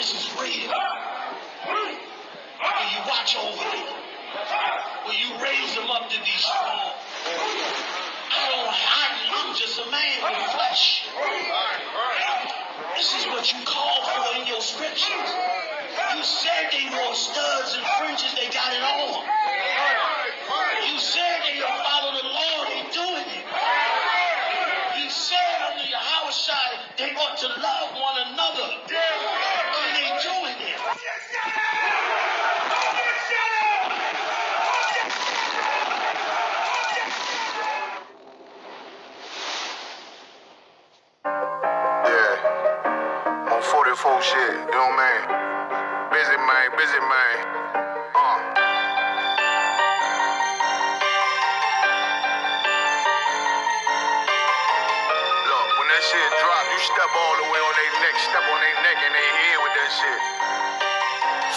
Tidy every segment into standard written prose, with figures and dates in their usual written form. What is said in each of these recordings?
This is real. Will you watch over them? Will you raise them up to be strong? I'm just a man with flesh. This is what you call for in your scriptures. You said they wore studs and fringes, they got it on. You said they don't follow the law, they doing it. You said under your house side they ought to love one another. And they doing it. Yeah, on 44 shit, you know what I mean? Busy man. Look, when that shit drop, you step all the way on their neck, step on their neck and they head with that shit.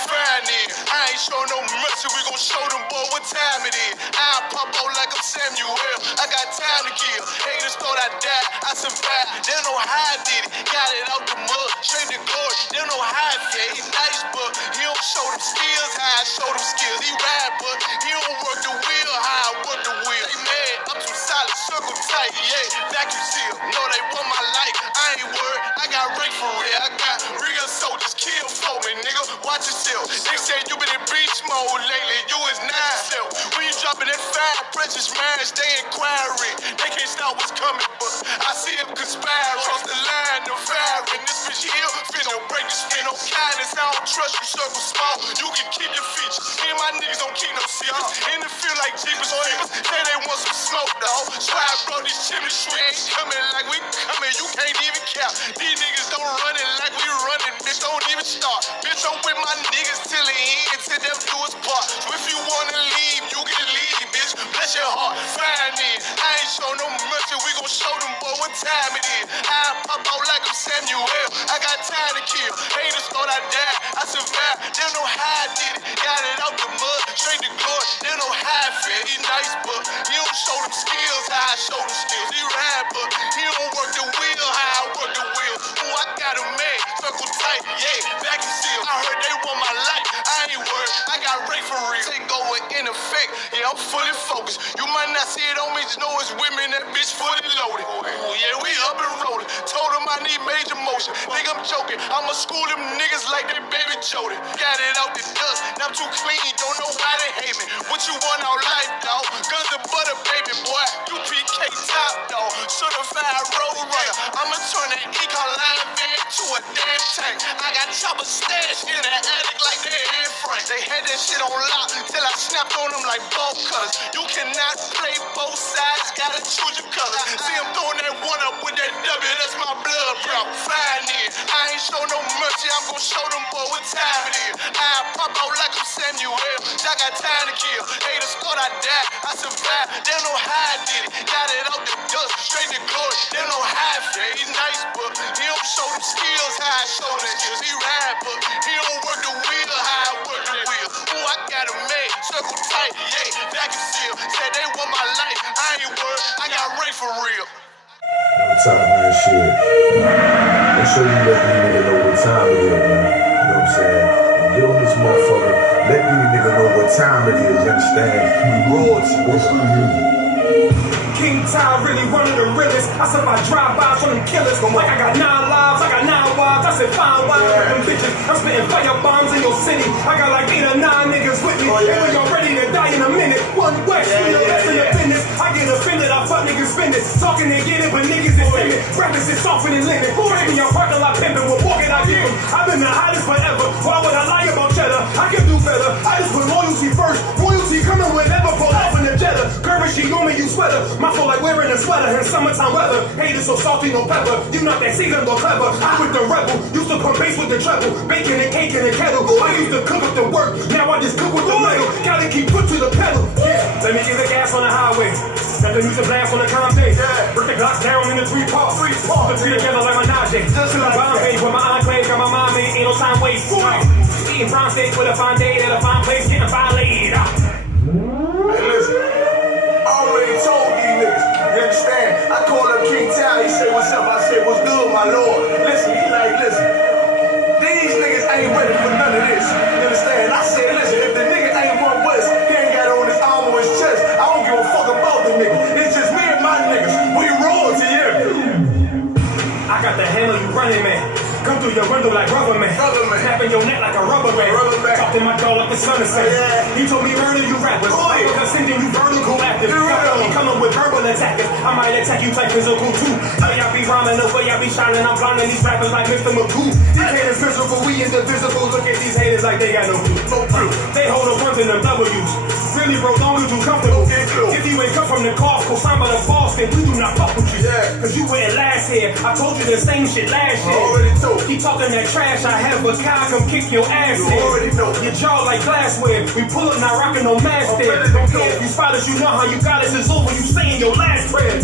Fine then, I ain't show no mercy, we gon' show them boy what time it is. I pop out like I'm Samuel, I got time to kill. Haters thought I died, I survived, they don't know how I did it. Got it out the mud, straight to glory, they don't know how I feel. He nice, but he don't show them skills, how I show them skills. He ride, but he don't work the wheel, how I work the wheel. They mad, I'm too solid, circle tight, yeah, vacuum seal. Know they want my life, I ain't worried, I got rank for real. I got real soldiers, kill for me, nigga, watch yourself. They say you been in beast mode lately, you is not yourself. When you dropping that fire, precious marriage, they inquiring. They can't stop what's coming, but I see them conspire. Cross the line, no firing. This bitch here, finna break the spin on kindness. I don't trust you, circle small. You can keep your features. Me and my niggas don't keep no secrets. In the field like Jeepers Creepers. Say they want some smoke, dog. So I brought these chimney sweets. Coming like we coming, you can't even count. These niggas don't run it like we running, bitch. Don't even start. Bitch, I'm with my niggas till the end, till them do us part. So if you wanna leave, you can leave, bitch. Bless your heart, find it. I ain't show no mercy, we gon' show them boy what time it is. I pop out like I'm Samuel, I got time to kill. Haters thought I died, I survived, they don't know how I did it. Got it out the mud, straight to glory, they don't know how I feel. He nice, but he don't show them skills, how I show them skills. He ride, but he don't work the wheel, how I work the wheel. Ooh, I got a man, circle tight, yeah, vacuum seal. I heard they want my life, I ain't worried, I got Ray for real. Take over in effect, yeah, I'm fully focused. You might not see it on me, just know it's women, that bitch fully loaded. Ooh, yeah, we up and rolling. Told them I need major motion. Think I'm joking, I'ma school them niggas like they baby Jody. Got it out the dust, now I'm too clean, don't know why they hate me. What you want out life, dawg? Guns and butter, baby boy. You PK top, dawg. Certified road runner. I'ma turn that Ecoline van to a damn tank. I got chopper stash in the attic like they Anne Frank. They had that shit on lock till I snapped on them like bolt cutters. You cannot play both sides, gotta choose your color. See I'm throwing that one up with that W, that's my blood, bro. Fine it. I ain't show no mercy, I'm gon' show them boy what time it is. I pop out like I'm Samuel, I got time to kill. Haters thought I died, I survived, they don't know how I did it. Got it out the dust, straight to glory, they don't know how I feel. He nice, but he don't show them skills, how I show them skills. He ride, but he don't work the wheel, how I work the wheel. Ooh, I got a man, circle tight, yeah, vacuum seal. Said they want my life, I ain't worried, I got Ray for real. No time, man, shit. Make sure you let these niggas know what time it is, man. You know what I'm saying? Get on this motherfucker. Let these niggas know what time it is, you understand? Royalty, what's up, King Ty really one of the realest. I said I drive by from them killers. Like I got 9 lives, I got 9 wives. I said 5 wives with them bitches. I'm spitting fire bombs in your city. I got like 8 or 9 niggas with me. And we all ready to die in a minute. One West, we the best in the business. I get offended, I fuck niggas spend it. Talking they get it, but niggas is timid. Rappers is softer than linen. Baby, I'm parking lot pimping. What more can I give them? I've been the hottest forever. Why would I lie about cheddar? I can do better. I just put loyalty first. Royalty coming whenever. Pull off in the Jetta. Currency on me, you sweater. My soul like wearing a sweater in summertime weather. Haters so salty, no pepper. You not that seasoned or clever. I'm with the rebel. Used to pump bass with the treble. Bacon and cake in the kettle. I used to cook up the work. Now I just cook with the metal. Gotta keep foot to the pedal. Yeah. Let me get the gas on the highway. Let the music blast on the Conte. Break the glass down in the 3 parts. Put 3 together like my Najee. Just like Bombay with my enclave. Got my mom made. Ain't no time waste. Eating brown steak with a fine date at a fine place. Getting violated. Hey, listen. I already told these niggas. You understand? I called up King Ty. He said, what's up? I said, what's good, my lord? Listen, he like, listen. These niggas ain't through your window like rubber man. Snapping your neck like a rubber band. Talking my dog like the sun is saying. He told me murder you rappers. Because sending you vertical active. Coming with verbal attackers. I might attack you type physical too. Tell y'all be rhyming the way y'all be shining. I'm blinding these rappers like Mr. Magoo. These haters miserable, we indivisible. Look at these haters like they got no clue. They hold the ones in them W's. Really bro, long as you comfortable. If you ain't come from the Gulf Coast, I'm the Boston, we do not fuck with you. Cause you went last here. I told you the same shit last year. Keep talking that trash, I have a car, come kick your ass in. Your jaw like glassware. We pull up, not rocking no mask there. Don't care if you spot us, you know how you got us. It's over, you saying your last prayer.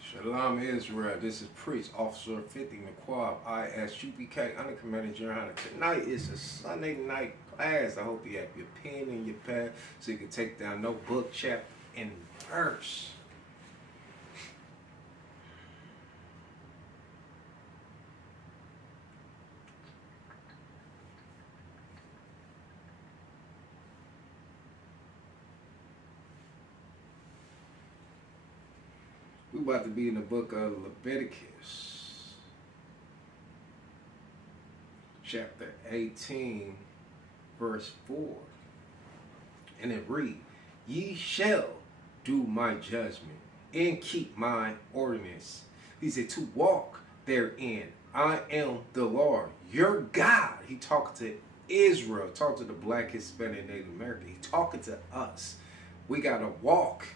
Shalom Israel, this is Priest Officer 50 McQuab, ISUPK, under Commander General Hunter. Tonight is a Sunday night class. I hope you have your pen and your pad so you can take down no book, chapter, and verse. We're about to be in the book of Leviticus, chapter 18, verse 4. And it reads, Ye shall do my judgment and keep my ordinance. He said to walk therein. I am the Lord, your God. He talking to Israel, talking to the Black, Hispanic, Native American. He talking to us. We got to walk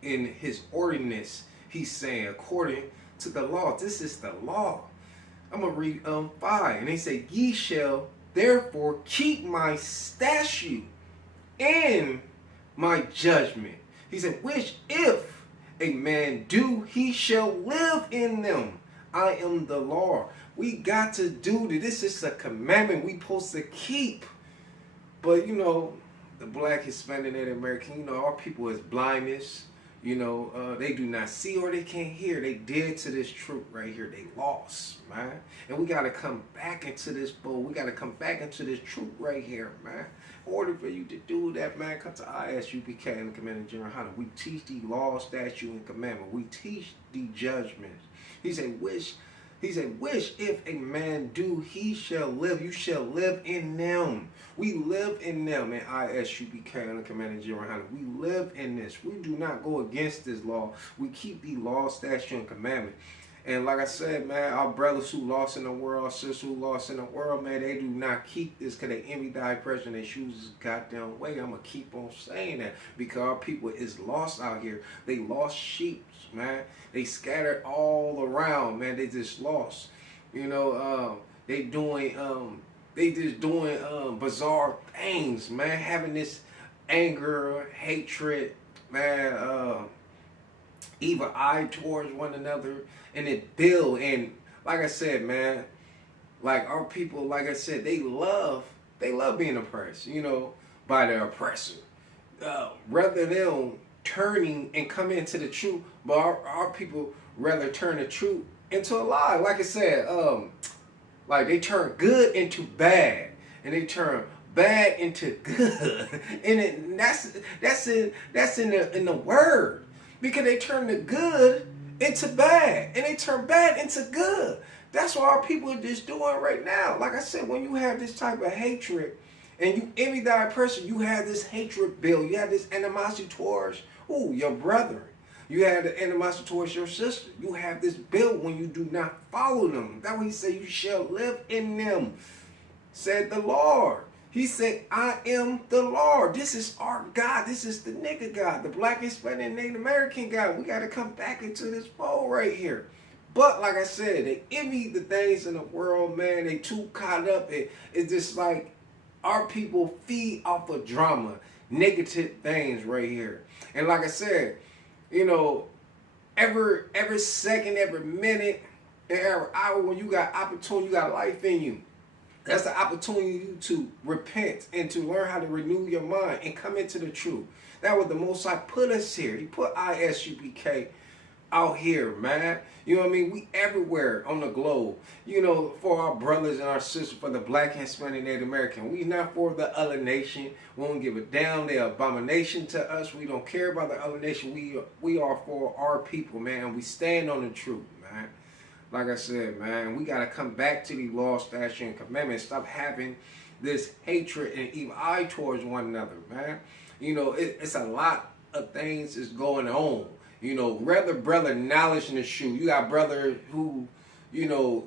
in his ordinance. He's saying, according to the law, this is the law. I'm going to read 5. And they say, Ye shall therefore keep my statute and my judgment. He said, which if a man do, he shall live in them. I am the Lord. We got to do this. This is a commandment we supposed to keep. But, you know, the Black, Hispanic, Native American, you know, our people is blindness. You know, they do not see or they can't hear. They dead to this truth right here. They lost, man. And we got to come back into this bowl. We got to come back into this truth right here, man. In order for you to do that, man, come to ISUPK and the Commander General Hunter. We teach the law, statute, and commandment. We teach the judgments. He said, which if a man do, he shall live. You shall live in them. We live in them in ISUPK and the Commander General Hunter. We live in this. We do not go against this law. We keep the law, statute, and commandment. And like I said, man, our brothers who lost in the world, our sisters who lost in the world, man, they do not keep this because they envy thy oppression. They choose this goddamn way. I'm going to keep on saying that because our people is lost out here. They lost sheep, man. They scattered all around, man. They just lost. You know, they just doing bizarre things, man. Having this anger, hatred, man, evil eye towards one another, and it build. And like I said, man, like our people, like I said, they love being oppressed, you know, by the oppressor. Rather than turning and coming into the truth, but our people rather turn the truth into a lie. Like I said, like they turn good into bad, and they turn bad into good, and that's in the word, because they turn the good into bad, and they turn bad into good. That's what our people are just doing right now. Like I said, when you have this type of hatred, and you envy that person, you have this hatred build. You have this animosity towards your brother. You have the animosity towards your sister. You have this build when you do not follow them. That's what he said, you shall live in them, said the Lord. He said, I am the Lord. This is our God. This is the nigga God, the Black, Hispanic, Native American God. We got to come back into this fold right here. But like I said, they envy the things in the world, man. They too caught up. It's just like our people feed off of drama, negative things right here. And like I said, you know, every second, every minute, and every hour when you got opportunity, you got life in you. That's the opportunity to repent and to learn how to renew your mind and come into the truth. That was the Most High put us here. He put ISUPK out here, man. You know what I mean? We everywhere on the globe. You know, for our brothers and our sisters, for the Black, Hispanic, Native American. We not for the other nation. We don't give a damn. They're abomination to us. We don't care about the other nation. We are for our people, man. We stand on the truth, man. Like I said, man, we got to come back to these laws, statutes, and commandments. Stop having this hatred and evil eye towards one another, man. You know, it's a lot of things is going on. You know, rather brother knowledge in the shoe. You got brother who, you know,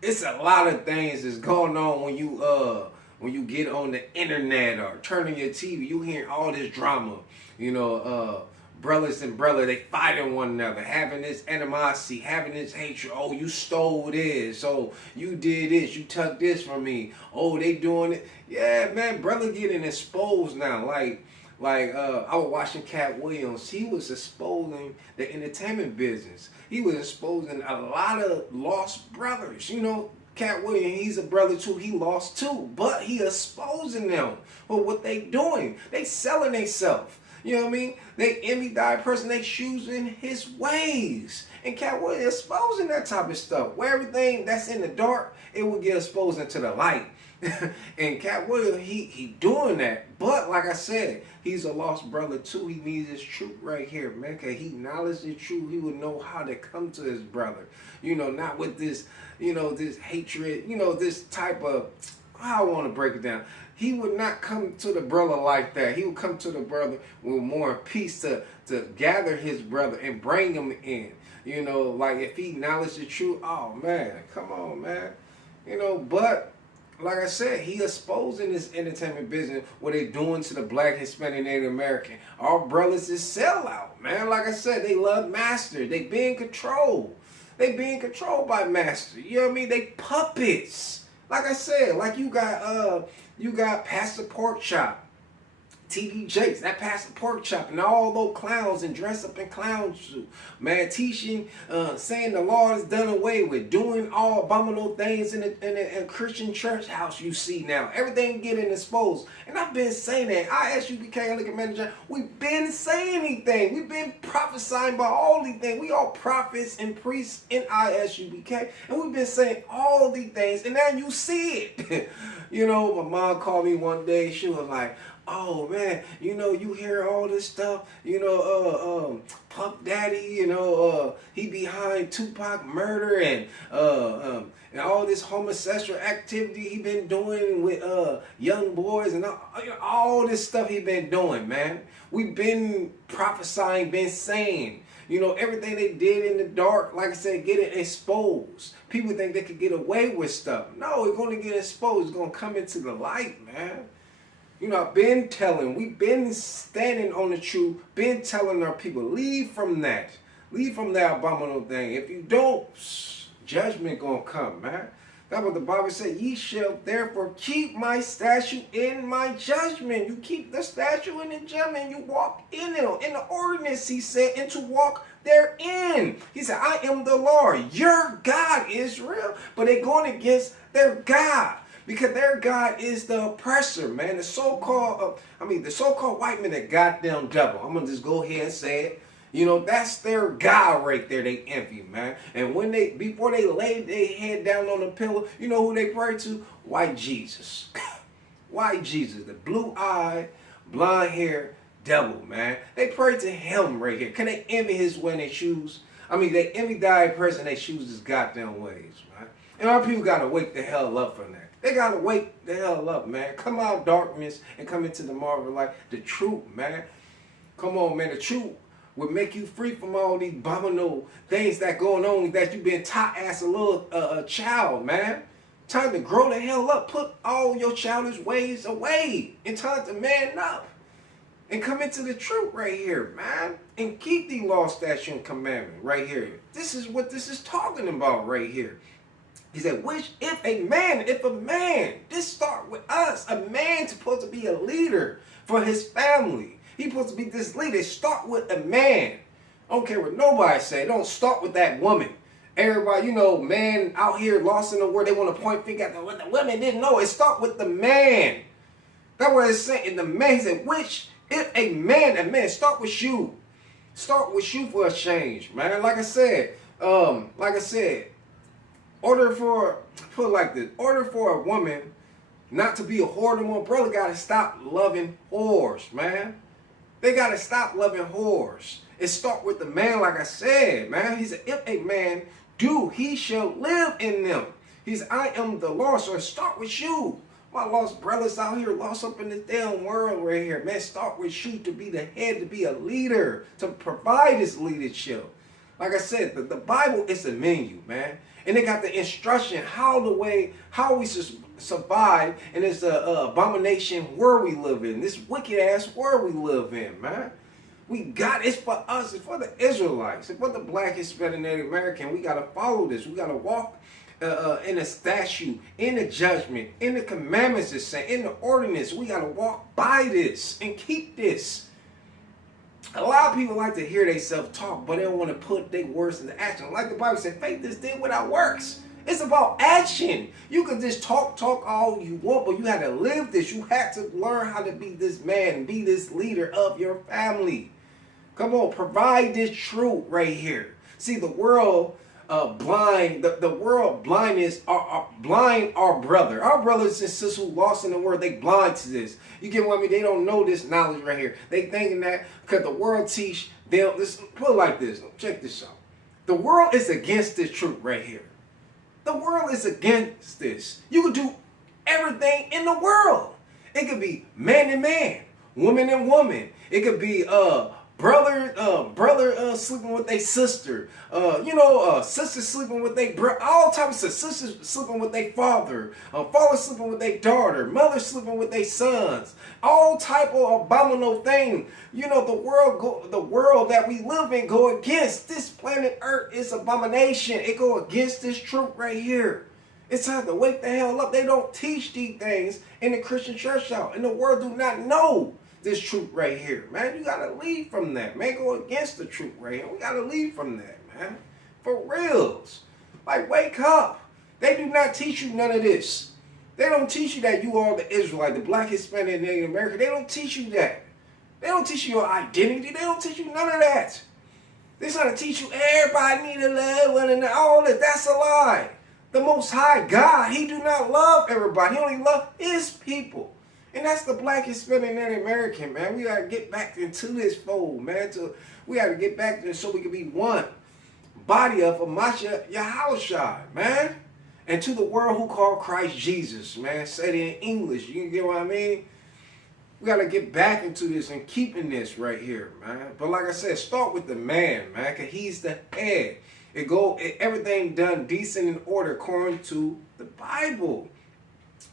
it's a lot of things that's going on when you get on the internet or turning your TV. You hear all this drama. You know, brothers and brothers, they fighting one another, having this animosity, having this hatred. Oh, you stole this. Oh, you did this. You took this from me. Oh, they doing it. Yeah, man, brother getting exposed now. Like I was watching Cat Williams. He was exposing the entertainment business. He was exposing a lot of lost brothers. You know, Cat Williams, he's a brother too. He lost too, but he exposing them for what they doing. They selling themselves. You know what I mean? They envy that person. They choosing his ways. And Cat Williams exposing that type of stuff. Where everything that's in the dark, it will get exposed into the light. And Cat Williams, he doing that. But like I said, he's a lost brother too. He needs his truth right here, man. Cause he acknowledged the truth. He would know how to come to his brother. You know, not with this, you know, this hatred, you know, this type of, I want to break it down. He would not come to the brother like that. He would come to the brother with more peace to gather his brother and bring him in. You know, like if he acknowledged the truth, oh man, come on, man. You know, but like I said, he exposing this entertainment business, what they doing to the Black, Hispanic, Native American. Our brothers is sellout, man. Like I said, they love master. They being controlled. They being controlled by master. You know what I mean? They puppets. Like I said, like you got Pastor Pork Chop, T.D. Jakes, that Pastor Pork Chop, and all those clowns and dress up in clown suit, man, teaching, saying the law is done away with, doing all abominable things in a Christian church house. You see now, everything getting exposed, and I've been saying that. ISUBK, look at manager. We've been saying anything. We've been prophesying about all these things. We are prophets and priests in ISUBK, and we've been saying all these things, and now you see it. You know, my mom called me one day. She was like, oh man, you know, you hear all this stuff, you know, Puff Daddy, you know, he behind Tupac murder and all this homosexual activity he been doing with young boys and all this stuff he been doing, man. We've been prophesying, been saying, you know, everything they did in the dark, like I said, getting exposed. People think they could get away with stuff. No, it's going to get exposed. It's going to come into the light, man. You know, I've been telling, we've been standing on the truth, been telling our people, leave from that. Leave from that abominable thing. If you don't, judgment gonna come, man. That's what the Bible said. Ye shall therefore keep my statute in my judgment. You keep the statute in the judgment, you walk in it. In the ordinance, he said, and to walk therein. He said, I am the Lord, your God, Israel. But they're going against their God. Because their God is the oppressor, man. The so-called, the so-called white man, that goddamn devil. I'm going to just go ahead and say it. You know, that's their God right there. They envy, man. And when before they lay their head down on the pillow, you know who they pray to? White Jesus. White Jesus, the blue-eyed, blonde-haired devil, man. They pray to him right here. Can they envy his way they choose? They envy that person, they choose his goddamn ways, man. And our people got to wake the hell up from that. They got to wake the hell up, man. Come out of darkness and come into the marvelous light. The truth, man. Come on, man. The truth will make you free from all these abominable things that going on that you've been taught as a little child, man. Time to grow the hell up. Put all your childish ways away. And time to man up. And come into the truth right here, man. And keep the law, statute, and commandment right here. This is what this is talking about right here. He said, which if a man, this start with us. A man supposed to be a leader for his family. He's supposed to be this leader. Start with a man. I don't care what nobody say. Don't start with that woman. Everybody, you know, man out here lost in the world. They want to point finger at what the women didn't know. It start with the man. That's what it's saying. The man, he said, which if a man, start with you. Start with you for a change, man. Like I said, order for, put it like this, order for a woman not to be a whore no more. Brother gotta stop loving whores, man. They gotta stop loving whores. It start with the man, like I said, man. He said, if a man do, he shall live in them. He's, I am the Lord. So it start with you. My lost brothers out here, lost up in this damn world right here, man. Start with you to be the head, to be a leader, to provide this leadership. Like I said, the Bible is a menu, man. And they got the instruction how we survive in this abomination world we live in, this wicked ass world we live in, man. We got it's for us, it's for the Israelites, it's for the Black, Hispanic, Native American. We gotta follow this. We gotta walk in the statute, in the judgment, in the commandments, it's saying, in the ordinance. We gotta walk by this and keep this. A lot of people like to hear themselves talk, but they don't want to put their words into action. Like the Bible said, faith is dead without works. It's about action. You can just talk all you want, but you had to live this. You had to learn how to be this man, be this leader of your family. Come on, provide this truth right here. See, the world blind, the world blindness are blind our brother. Our brothers and sisters who lost in the world, they blind to this. You get what I mean? They don't know this knowledge right here. They thinking that because the world teach them this. Put it like this. Check this out. The world is against this truth right here. The world is against this. You can do everything in the world. It could be man and man, woman and woman. It could be brother sleeping with their sister, sister sleeping with their brother, all types of sisters sleeping with their father, father sleeping with their daughter, mother sleeping with their sons, all type of abominable thing. You know, the world that we live in go against this planet Earth is abomination. It go against this truth right here. It's time to wake the hell up. They don't teach these things in the Christian church out, and the world do not know this truth right here, man. You gotta leave from that, man. Go against the truth right here. We gotta leave from that, man. For reals. Like, wake up. They do not teach you none of this. They don't teach you that you are the Israelite, the Black, Hispanic, Native American. They don't teach you that. They don't teach you your identity. They don't teach you none of that. They're trying to teach you everybody need to love one another. All that. That's a lie. The Most High God, He do not love everybody. He only loves His people. And that's the Black, Hispanic, Native American, man. We gotta get back into this fold, man. We gotta get back there so we can be one body of Mashiach Yahushua, man. And to the world who call Christ Jesus, man. Said it in English. You get what I mean? We gotta get back into this and keeping this right here, man. But like I said, start with the man, man, because he's the head. Everything done decent and order according to the Bible.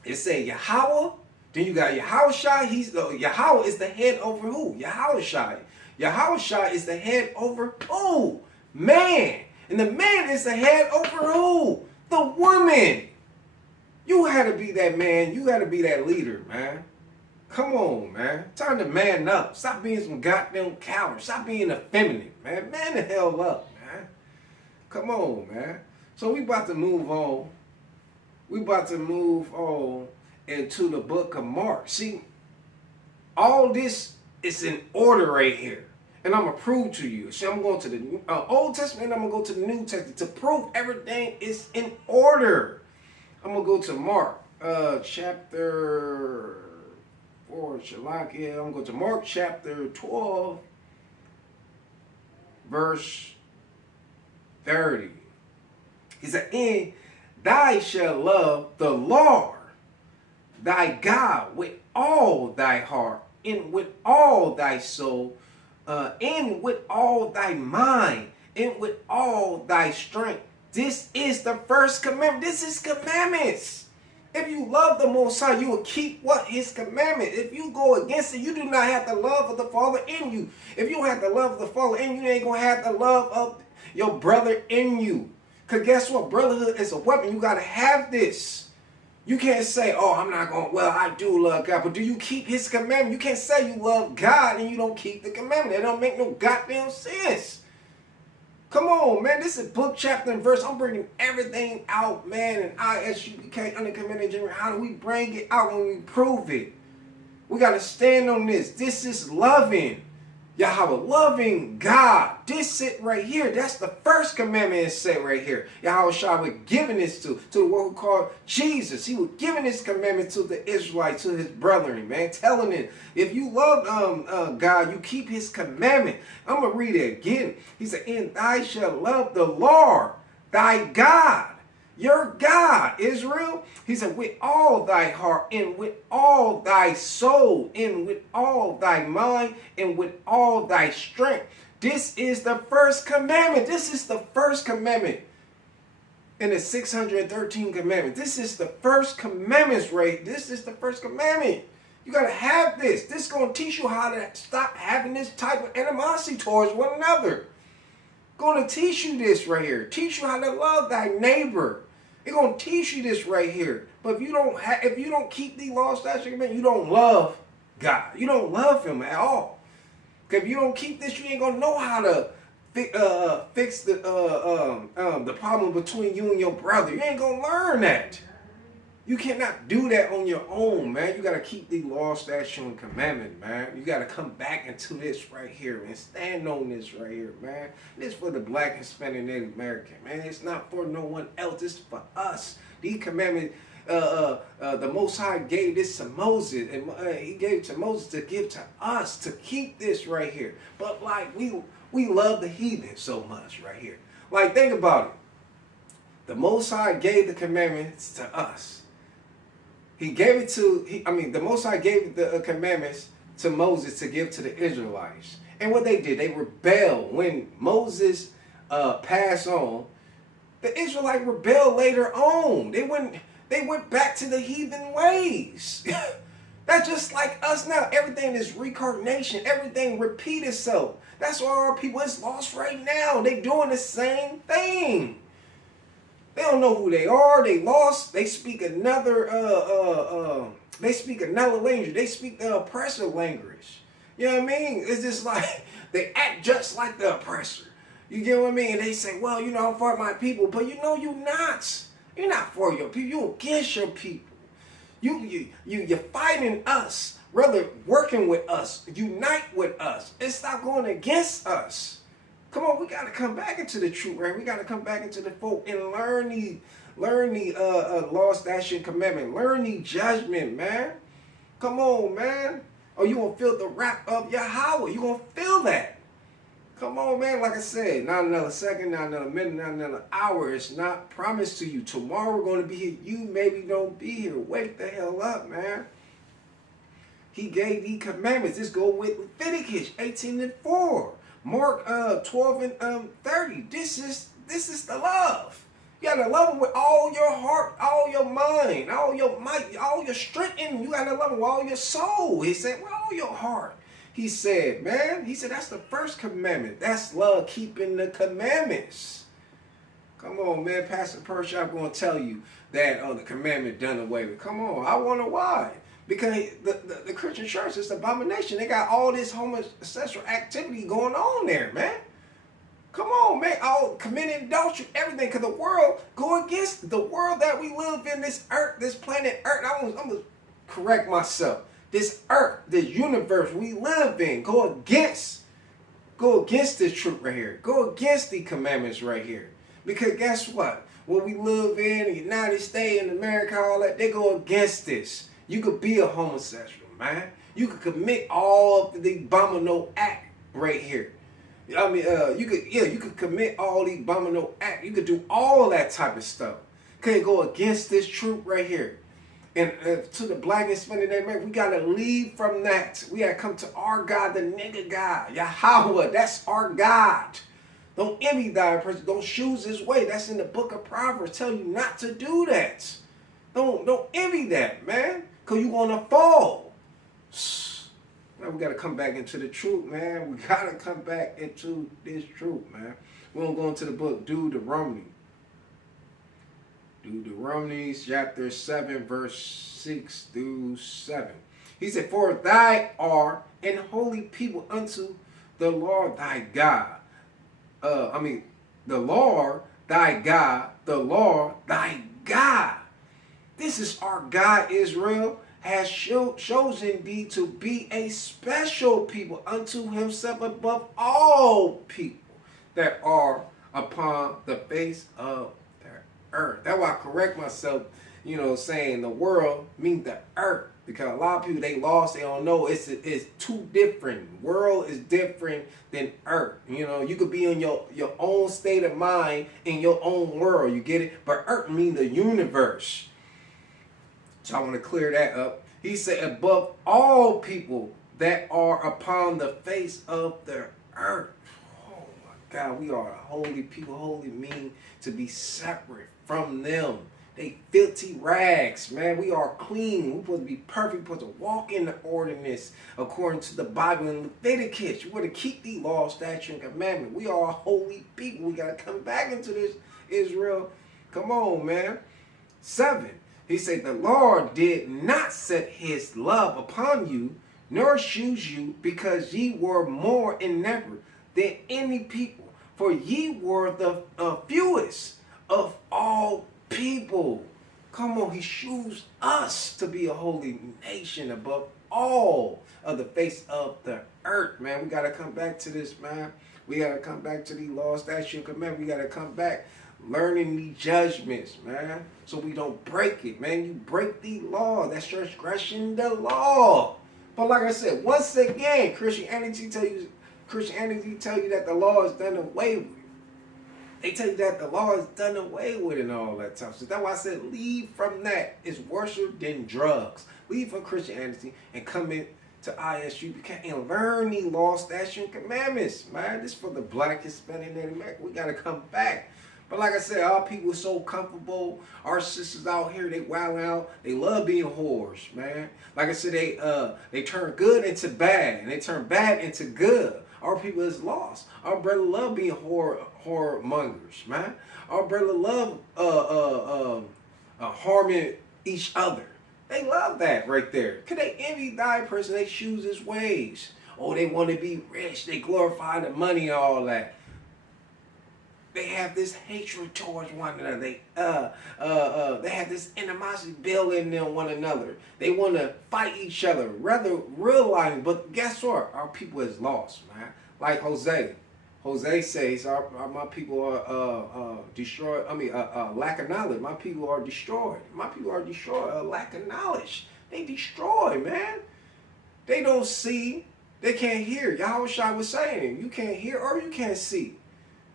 It say Yahweh. Then you got Yahushua. Yahweh is the head over who? Yahushua. Yahushua is the head over who? Man. And the man is the head over who? The woman. You had to be that man. You got to be that leader, man. Come on, man. Time to man up. Stop being some goddamn coward. Stop being effeminate, man. Man the hell up, man. Come on, man. So we about to move on. We about to move on into the book of Mark. See, all this is in order right here. And I'm going to prove to you. See, I'm going to the Old Testament and I'm going to go to the New Testament to prove everything is in order. I'm going to go to Mark chapter 4. I'm going to go to Mark chapter 12, verse 30. He said, and thou shalt love the Lord thy God with all thy heart, and with all thy soul, and with all thy mind, and with all thy strength. This is the first commandment. This is commandments. If you love the Most High, you will keep what? His commandment. If you go against it, you do not have the love of the Father in you. If you don't have the love of the Father in you, you ain't going to have the love of your brother in you. Because guess what? Brotherhood is a weapon. You got to have this. You can't say, oh, I'm not going, well, I do love God. But do you keep His commandment? You can't say you love God and you don't keep the commandment. It don't make no goddamn sense. Come on, man. This is book, chapter, and verse. I'm bringing everything out, man. And ISUPK, Uncommanded General. How do we bring it out when we prove it? We got to stand on this. This is loving. Yahweh, loving God. This it right here. That's the first commandment is said right here. Yahweh Shah was giving this to the one who called Jesus. He was giving this commandment to the Israelites, to his brethren, man. Telling it, if you love God, you keep his commandment. I'm going to read it again. He said, and thou shalt love the Lord, thy God. Your God, Israel. He said, with all thy heart and with all thy soul and with all thy mind and with all thy strength. This is the first commandment. This is the first commandment in the 613 commandments. This is the first commandments, Ray. This is the first commandment. You got to have this. This is going to teach you how to stop having this type of animosity towards one another. Going to teach you this right here. Teach you how to love thy neighbor. It's going to teach you this right here. But if you don't keep the law, statutes, and commandments, you don't love God. You don't love him at all. Because if you don't keep this, you ain't going to know how to fix the problem between you and your brother. You ain't going to learn that. You cannot do that on your own, man. You got to keep the law, statutes, and commandments, man. You got to come back into this right here and stand on this right here, man. This for the black, Hispanic, Native American, man. It's not for no one else. It's for us. These commandments, the Most High gave this to Moses, and he gave it to Moses to give to us to keep this right here. But like we love the heathen so much right here. Like, think about it. The Most High gave the commandments to us. He gave it to, the Most High gave the commandments to Moses to give to the Israelites. And what they did, they rebelled. When Moses passed on, the Israelites rebelled later on. They went back to the heathen ways. That's just like us now. Everything is reincarnation. Everything repeat itself. That's why our people is lost right now. They doing the same thing. They don't know who they are. They lost. They speak another language. They speak the oppressor language. You know what I mean? It's just like they act just like the oppressor. You get what I mean? And they say, well, you know, I'm for my people, but you know you're not. You're not for your people. You're against your people. You're fighting us, rather working with us, unite with us, and stop going against us. Come on, we got to come back into the truth, right? We got to come back into the folk and learn the law, statutes, and commandment. Learn the judgment, man. Come on, man. Or you going to feel the wrath of Yahweh. You going to feel that. Come on, man. Like I said, not another second, not another minute, not another hour. It's not promised to you. Tomorrow we're going to be here. You maybe don't be here. Wake the hell up, man. He gave the commandments. This go with Leviticus 18:4. Mark 12 and 30. This is the love. You gotta love him with all your heart, all your mind, all your might, all your strength in you. Gotta love him with all your soul. He said, with all your heart. He said, man, he said that's the first commandment. That's love, keeping the commandments. Come on, man. Pastor Persia, I'm gonna tell you that the commandment done away with. Come on, I wonder why. Because the Christian church is an abomination. They got all this homosexual activity going on there, man. Come on, man. All committing adultery, everything. Because the world go against the world that we live in, this earth, this planet earth. I'm going to correct myself. This earth, this universe we live in, go against this truth right here. Go against the commandments right here. Because guess what? What we live in, the United States, in America, all that, they go against this. You could be a homosexual, man. You could commit all of the abominable act right here. I mean, you could commit all the abominable act. You could do all that type of stuff. Could go against this truth right here. And to the black and Hispanic, we gotta leave from that. We gotta come to our God, the nigga God, Yahweh. That's our God. Don't envy thy person. Don't choose his way. That's in the book of Proverbs. Tell you not to do that. Don't envy that, man. Because you're going to fall. Now we got to come back into the truth, man. We got to come back into this truth, man. We're going to go into the book Deuteronomy. Deuteronomy chapter 7, verse 6 through 7. He said, for thy art an holy people unto the Lord thy God. The Lord thy God, the Lord thy God. This is our God, Israel. has chosen thee to be a special people unto himself above all people that are upon the face of the earth. That's why I correct myself, saying the world means the earth. Because a lot of people, they lost, they don't know. It's two different. World is different than earth. You could be in your own state of mind in your own world. You get it? But earth means the universe. So I want to clear that up. He said, above all people that are upon the face of the earth. Oh my God, we are a holy people. Holy mean to be separate from them. They filthy rags, man. We are clean. We're supposed to be perfect. We're supposed to walk in the ordinance according to the Bible in Leviticus. We're going to keep the law, statute, and commandment. We are a holy people. We got to come back into this, Israel. Come on, man. 7. He said, the Lord did not set his love upon you, nor choose you, because ye were more in number than any people. For ye were the fewest of all people. Come on, he chooses us to be a holy nation above all of the face of the earth, man. We got to come back to this, man. We got to come back to the law, statute, commandment. We got to come back learning the judgments, man, so we don't break it, man. You break the law, that's transgression the law. But like I said, once again, Christianity tell you that the law is done away with. They tell you that the law is done away with and all that stuff. So that's why I said leave from that. It's worse than drugs. Leave from Christianity and come in to ISU and learn the law, statute, and commandments, man. This is for the Black, Hispanic, and American. We got to come back. But like I said, our people are so comfortable. Our sisters out here, they wild out. They love being whores, man. Like I said, they turn good into bad, and they turn bad into good. Our people is lost. Our brother love being horror mongers, man. Our brother love harming each other. They love that right there. Could they envy thy person? They choose his ways. Oh, they want to be rich. They glorify the money and all that. They have this hatred towards one another. They have this animosity building in one another. They want to fight each other, rather realizing. But guess what? Our people is lost, man. Like Jose. Jose says, my people are destroyed. Lack of knowledge. My people are destroyed. My people are destroyed. Lack of knowledge. They destroy, man. They don't see. They can't hear. Yahushua was saying, you can't hear or you can't see.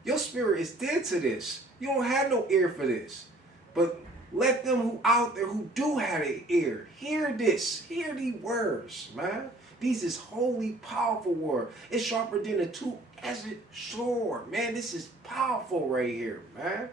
Your spirit is dead to this. You don't have no ear for this. But let them who out there who do have an ear hear this. Hear these words, man. These is holy, powerful word. It's sharper than a two-edged sword, man. This is powerful right here, man.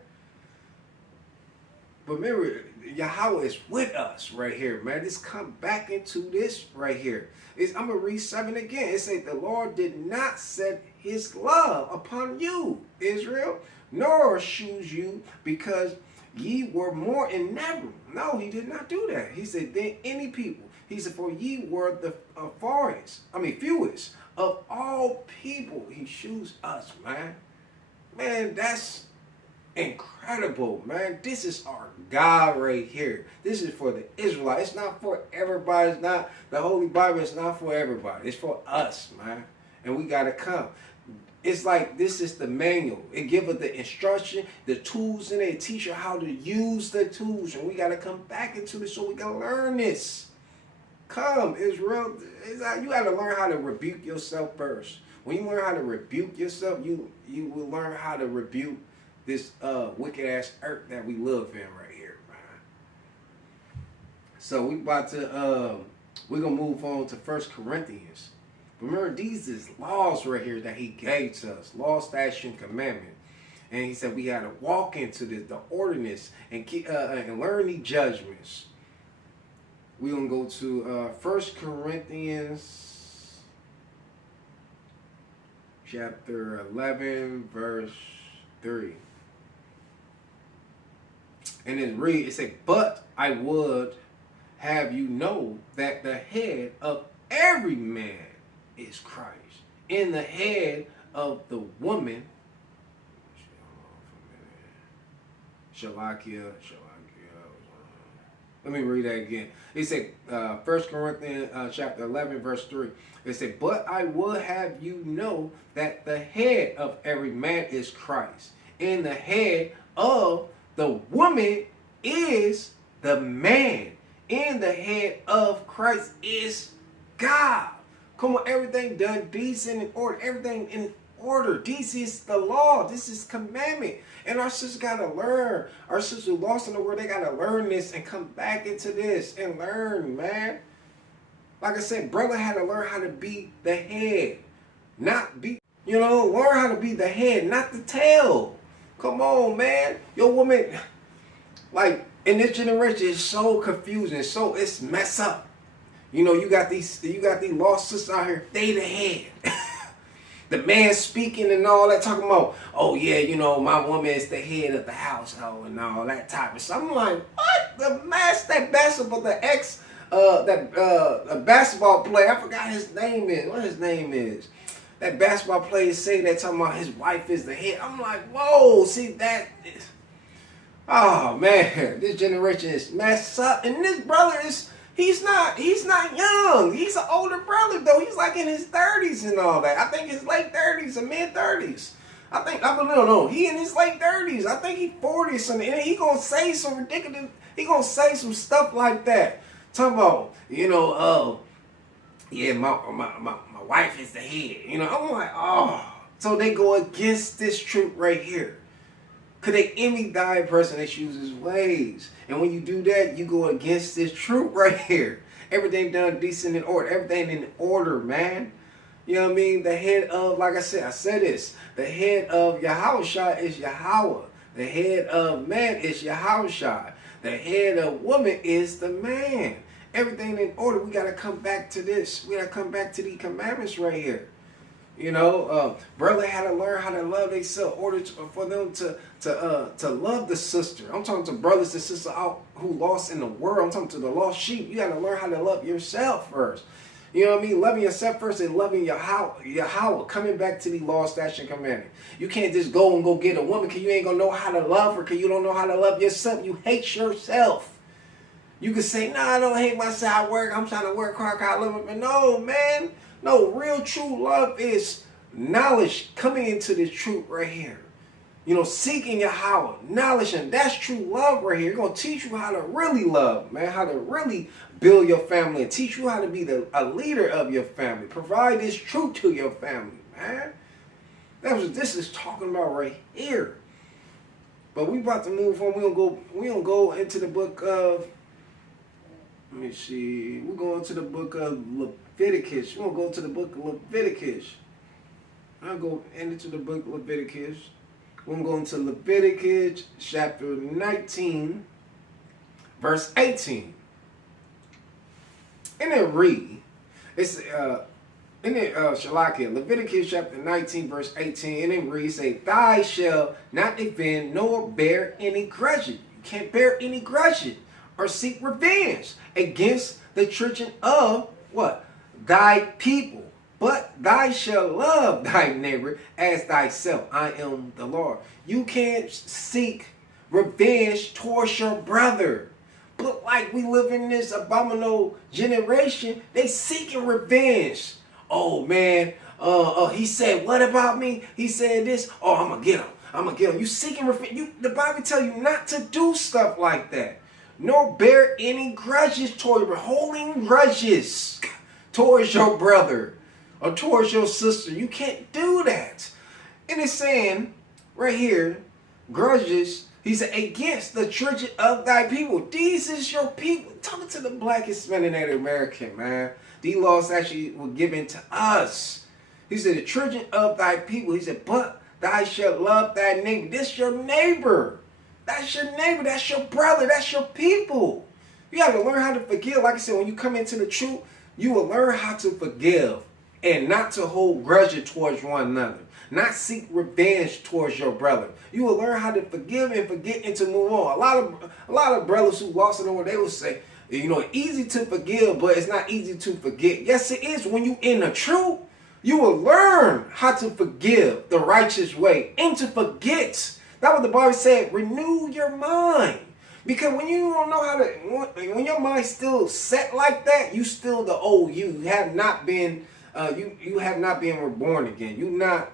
But remember, Yahweh is with us right here, man. Just come back into this right here. I'm going to read 7 again. It says, the Lord did not set his love upon you, Israel, nor choose you, because ye were more in number. No, he did not do that. He said, than any people. He said, for ye were the fewest of all people. He chose us, man. Man, that's incredible, man. This is our God right here. This is for the Israelites. It's not for everybody. It's not the Holy Bible. It's not for everybody. It's for us, man. And we got to come. It's like this is the manual. It gives us the instruction, the tools in it. It teaches you how to use the tools. And we got to come back into this so we can learn this. Come, Israel. It's like you got to learn how to rebuke yourself first. When you learn how to rebuke yourself, you will learn how to rebuke this wicked ass earth that we live in right here, man. So we about to we're gonna move on to 1 Corinthians. Remember, these is laws right here that he gave to us, law, statute, and commandment. And he said we had to walk into this, the ordinance, and learn the judgments. We're gonna go to 1 Corinthians chapter 11, verse 3. And it said, but I would have you know that the head of every man is Christ. And the head of the woman, Shalakia. Let me read that again. It said, 1 Corinthians chapter 11, verse 3. It said, but I would have you know that the head of every man is Christ, and the head of the woman is the man, and the head of Christ is God. Come on, everything done decent in order. Everything in order. This is the law. This is commandment. And our sisters got to learn. Our sisters who lost in the world, they got to learn this and come back into this and learn, man. Like I said, brother had to learn how to be the head. Not be, learn how to be the head, not the tail. Come on, man. Your woman, like, in this generation, it's so confusing. So it's messed up. You got these lost sisters out here, they the head. The man speaking and all that, talking about, oh yeah, my woman is the head of the household and all that type of stuff. I'm like, what? That basketball player, I forgot his name is. What his name is? That basketball player say that, talking about his wife is the head. I'm like, whoa, see that is, oh man, this generation is messed up. And this brother he's not young. He's an older brother though. He's like in his 30s and all that. I think his late 30s or mid 30s. I don't know. He in his late 30s. I think he 40 or something. And he gonna say some ridiculous. He gonna say some stuff like that. Talking about, yeah, my wife is the head. I'm like, oh. So they go against this truth right here. Could they envy thy person that chooses ways? And when you do that, you go against this truth right here. Everything done decent in order. Everything in order, man. You know what I mean? The head of, like I said this. The head of Yahushua is Yahweh. The head of man is Yahushua. The head of woman is the man. Everything in order. We got to come back to this. We got to come back to these commandments right here. Brother had to learn how to love themselves in order for them to love the sister. I'm talking to brothers and sisters out who lost in the world. I'm talking to the lost sheep. You got to learn how to love yourself first. You know what I mean? Loving yourself first and loving Yahweh. Coming back to the law, statute, and commandment. You can't just go get a woman because you ain't going to know how to love her because you don't know how to love yourself. You hate yourself. You can say, nah, I don't hate myself. I work. I'm trying to work hard. I love it. But no, man. No, real true love is knowledge coming into this truth right here. Seeking Yahweh, knowledge, and that's true love right here. It's going to teach you how to really love, man, how to really build your family and teach you how to be a leader of your family. Provide this truth to your family, man. That's what this is talking about right here. But we about to move on. We gonna go into the book of, let me see. We're going to the book of Leviticus. We're going to go to the book of Leviticus. I'll go into the book of Leviticus. We're going to Leviticus chapter 19, verse 18. And it read, it's Shalakia, Leviticus chapter 19, verse 18, and it reads, say, thou shalt not defend nor bear any grudge. You can't bear any grudge or seek revenge against the children of what? Thy people. But thou shalt love thy neighbor as thyself. I am the Lord. You can't seek revenge towards your brother. But like we live in this abominable generation, they seeking revenge. Oh man, he said what about me? He said this. Oh, I'm gonna get him. I'm gonna get him. You seeking revenge. The Bible tell you not to do stuff like that. Nor bear any grudges toward holding grudges towards your brother or towards your sister. You can't do that. And it's saying right here, grudges, he said, against the children of thy people. These is your people. Talking to the black, Hispanic, Native American, man. These laws actually were given to us. He said, the children of thy people. He said, but thou shalt love thy neighbor. This your neighbor. That's your neighbor. That's your brother. That's your people. You have to learn how to forgive. Like I said, when you come into the truth, you will learn how to forgive and not to hold grudges towards one another. Not seek revenge towards your brother. You will learn how to forgive and forget and to move on. A lot of brothers who lost in the world, they will say, easy to forgive, but it's not easy to forget. Yes, it is. When you in the truth, you will learn how to forgive the righteous way and to forget. That's what the Bible said. Renew your mind. Because when you don't know how to, when your mind's still set like that, you still the old you. You have not been, you have not been reborn again. You not,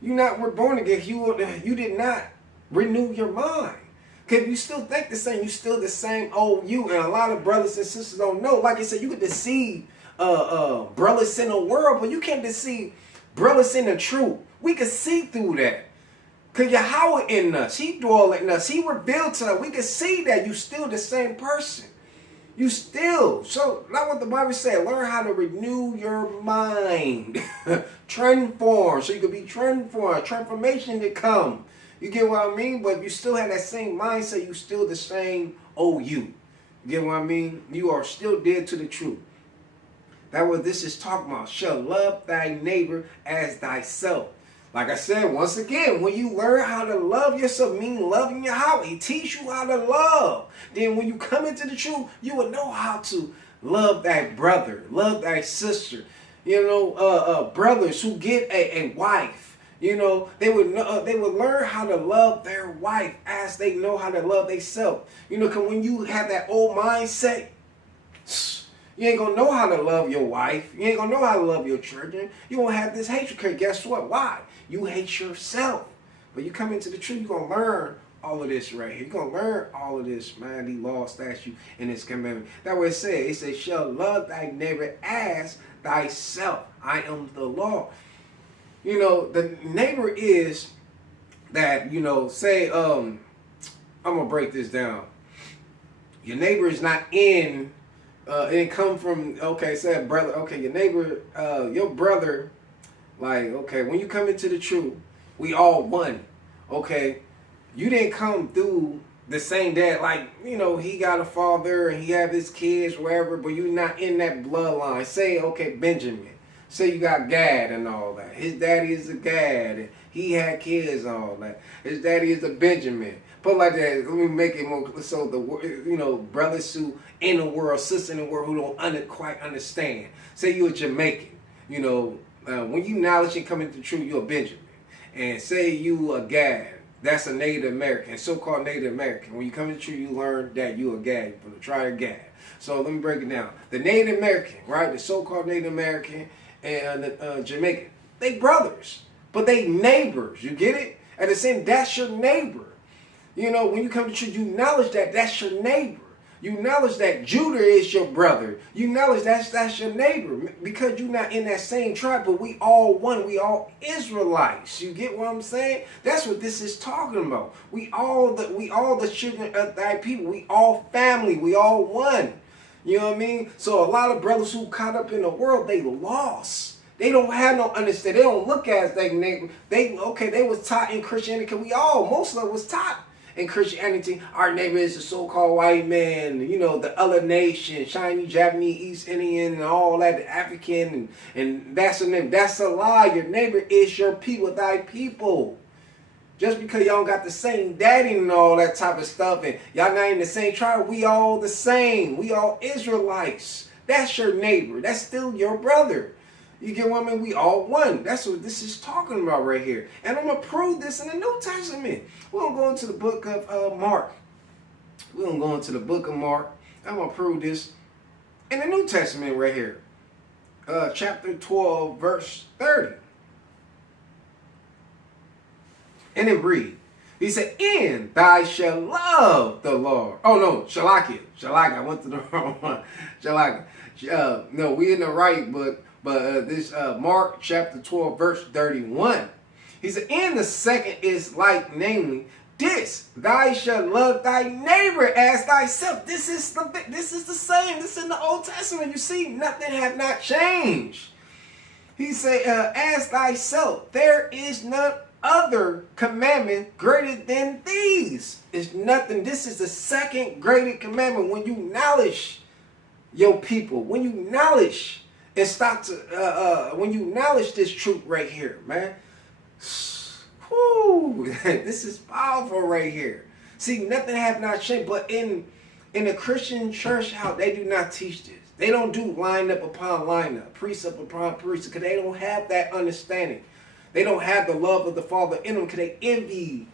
you not reborn again. You did not renew your mind. Because you still think the same. You still the same old you. And a lot of brothers and sisters don't know. Like I said, you can deceive brothers in the world, but you can't deceive brothers in the truth. We can see through that. Because Yahweh in us, He dwell in us, He revealed to us. We can see that you still the same person. You still. So, like what the Bible said, learn how to renew your mind. Transform. So you can be transformed. Transformation to come. You get what I mean? But if you still have that same mindset, you still the same old you. You get what I mean? You are still dead to the truth. That's what this is talking about. Shall love thy neighbor as thyself. Like I said, once again, when you learn how to love yourself, meaning loving your house, He teach you how to love. Then when you come into the truth, you will know how to love thy brother, love thy sister. You know, brothers who get a wife, you know, they would learn how to love their wife as they know how to love themselves. You know, because when you have that old mindset, you ain't gonna know how to love your wife. You ain't gonna know how to love your children. You won't have this hatred. Because guess what? Why? You hate yourself. But you come into the truth, you're gonna learn all of this right here. You're gonna learn all of this, man, the law, statute, and this commandment. That's what it says. It says, shall love thy neighbor as thyself. I am the law. You know, the neighbor is that, you know, say, I'm gonna break this down. Your neighbor is not in. It come from, okay, say brother, okay, your neighbor, your brother, like, okay, when you come into the truth, we all one, okay? You didn't come through the same dad, like, you know, he got a father and he have his kids, wherever, but you're not in that bloodline. Say, okay, Benjamin. Say you got Gad and all that. His daddy is a Gad and he had kids and all that. His daddy is a Benjamin. Put it like that. Let me make it more so the, you know, brothers who in the world, sisters in the world who don't quite understand. Say you're a Jamaican. You know, when you knowledge and come into the truth, you're a Benjamin. And say you a Gad. That's a Native American, so-called Native American. When you come into the truth, you learn that you a Gad from the tribe of Gad. So let me break it down. The Native American, right? The so-called Native American and the Jamaican, they brothers, but they neighbors. You get it? At the same, that's your neighbor. You know, when you come to church, you acknowledge that that's your neighbor. You acknowledge that Judah is your brother. You acknowledge that's your neighbor because you're not in that same tribe, but we all one. We all Israelites. You get what I'm saying? That's what this is talking about. We all the children of thy people. We all family. We all one. You know what I mean? So a lot of brothers who caught up in the world, they lost. They don't have no understanding. They don't look at their neighbor. They was taught in Christianity. Most of us was taught in Christianity, our neighbor is the so-called white man, you know, the other nation, Chinese, Japanese, East Indian, and all that, the African, and that's a neighbor. That's a lie. Your neighbor is your people, thy people. Just because y'all got the same daddy and all that type of stuff, and y'all not in the same tribe, we all the same. We all Israelites. That's your neighbor. That's still your brother. You get what I mean? We all one. That's what this is talking about right here. And I'm going to prove this in the New Testament. We're going to go into the book of Mark. We're going to go into the book of Mark. I'm going to prove this in the New Testament right here. Chapter 12, verse 30. And it reads, he said, and thou shalt love the Lord. Oh, no, Shalakia. I went to the wrong one. Shalakia. No, we in the right book. But this Mark chapter 12 verse 31. He said, and the second is like, namely, this, thou shalt love thy neighbor as thyself. This is the same. This is in the Old Testament. You see, nothing have not changed. He said, as thyself, there is none other commandment greater than these. It's nothing. This is the second greater commandment. When you acknowledge your people, when you acknowledge and start to, when you acknowledge this truth right here, man. Whoo, this is powerful right here. See, nothing have not changed, but in the Christian church house, they do not teach this. They don't do line up upon line up, precept upon precept, because they don't have that understanding. They don't have the love of the Father in them, because they envy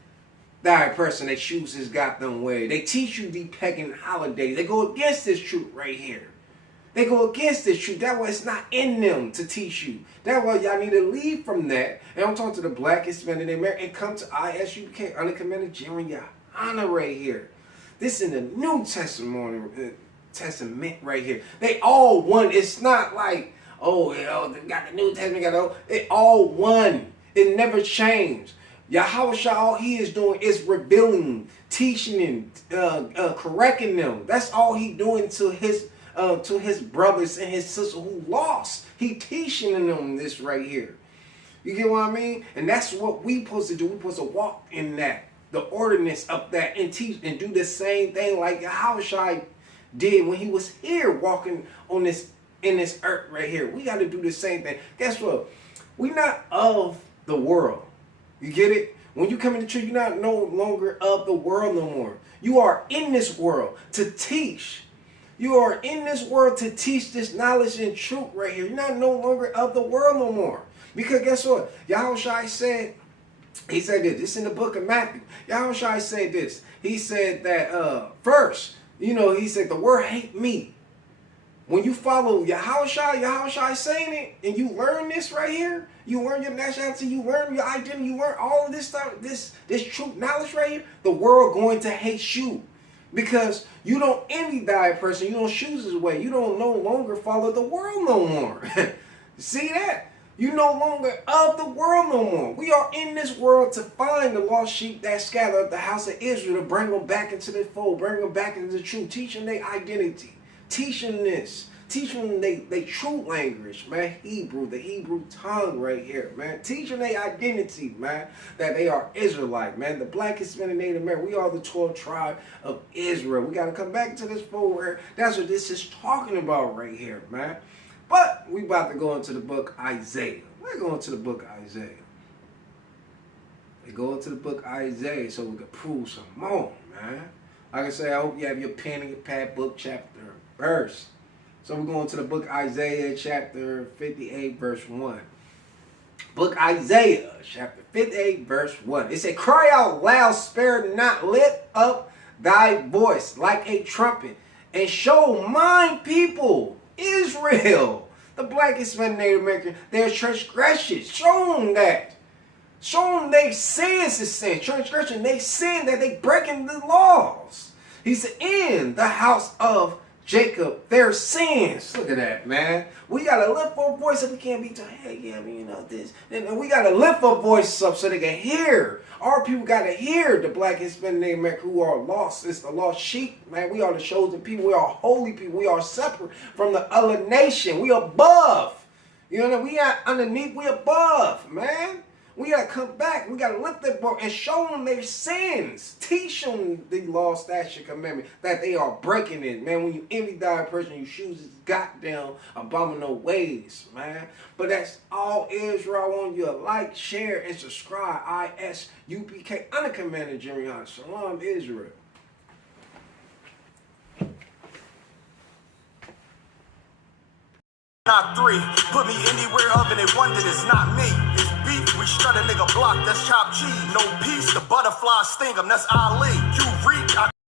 that person that chooses got them way. They teach you the pagan holidays. They go against this truth right here. They go against this truth. That way it's not in them to teach you. That way y'all need to leave from that. And I'm talking to the Black, Hispanic, and American, and come to ISUPK, Uncommanded Honor right here. This in the New Testament right here. They all one. It's not like, oh, you know, they got the New Testament, they all one. It never changed. Yahushua, all he is doing is revealing, teaching, and correcting them. That's all he doing to his brothers and his sisters who lost. He teaching them this right here. You get what I mean? And that's what we supposed to do. We supposed to walk in that, the ordinance of that, and teach and do the same thing like Yahushua did when he was here walking on this in this earth right here. We got to do the same thing. Guess what? We're not of the world. You get it? When you come into church, you're not no longer of the world no more. You are in this world to teach. You are in this world to teach this knowledge and truth right here. You're not no longer of the world no more. Because guess what? Yahushua said, he said this. This in the book of Matthew. Yahushua said this. He said that first, you know, he said the word hate me. When you follow Yahushua is saying it, and you learn this right here, you learn your nationality, you learn your identity, you learn all of this stuff, this truth knowledge right here, the world going to hate you. Because you don't envy that person, you don't choose his way, you don't no longer follow the world no more. See that? You no longer of the world no more. We are in this world to find the lost sheep that scattered of the house of Israel, to bring them back into the fold, bring them back into the truth, teaching their identity. Teaching this, teaching they true language, man, the Hebrew tongue right here, man. Teaching their identity, man, that they are Israelite, man. The Black, Hispanic, Native American, we are the 12 tribe of Israel. We got to come back to this forward. That's what this is talking about right here, man. But we about to go into the book Isaiah. We're going to the book Isaiah. We go into the book Isaiah so we can prove some more, man. Like I say, I hope you have your pen and your pad, book, chapter, verse. So we're going to the book Isaiah chapter 58 verse 1. Book Isaiah chapter 58 verse 1. It said, cry out loud, spare not, lift up thy voice like a trumpet, and show my people, Israel, the Black, Hispanic, Native American, their transgressions. Show them that. Show them they sins is sin. Transgression, they sin that they breaking the laws. He said, in the house of Jacob, their sins. Look at that, man. We got to lift our voice if we can't be told, hey, yeah, I mean, you know, this. And we got to lift our voices up so they can hear. Our people got to hear the Black, Hispanic, Native American who are lost. It's the lost sheep, man. We are the chosen people. We are holy people. We are separate from the other nation. We above. You know what I mean? We are underneath. We above, man. We got to come back. We got to lift that book and show them their sins. Teach them the law, statute, commandment that they are breaking it, man. When you envy that person, you choose his goddamn abominable ways, man. But that's all Israel. I want you to like, share, and subscribe. ISUPK, Uncommanded Jerion. Shalom, Israel. Not three, put me anywhere other than one that is not me. It's beef, we strut a nigga block, that's chopped cheese. No peace, the butterfly sting 'em, that's Ali. You reek,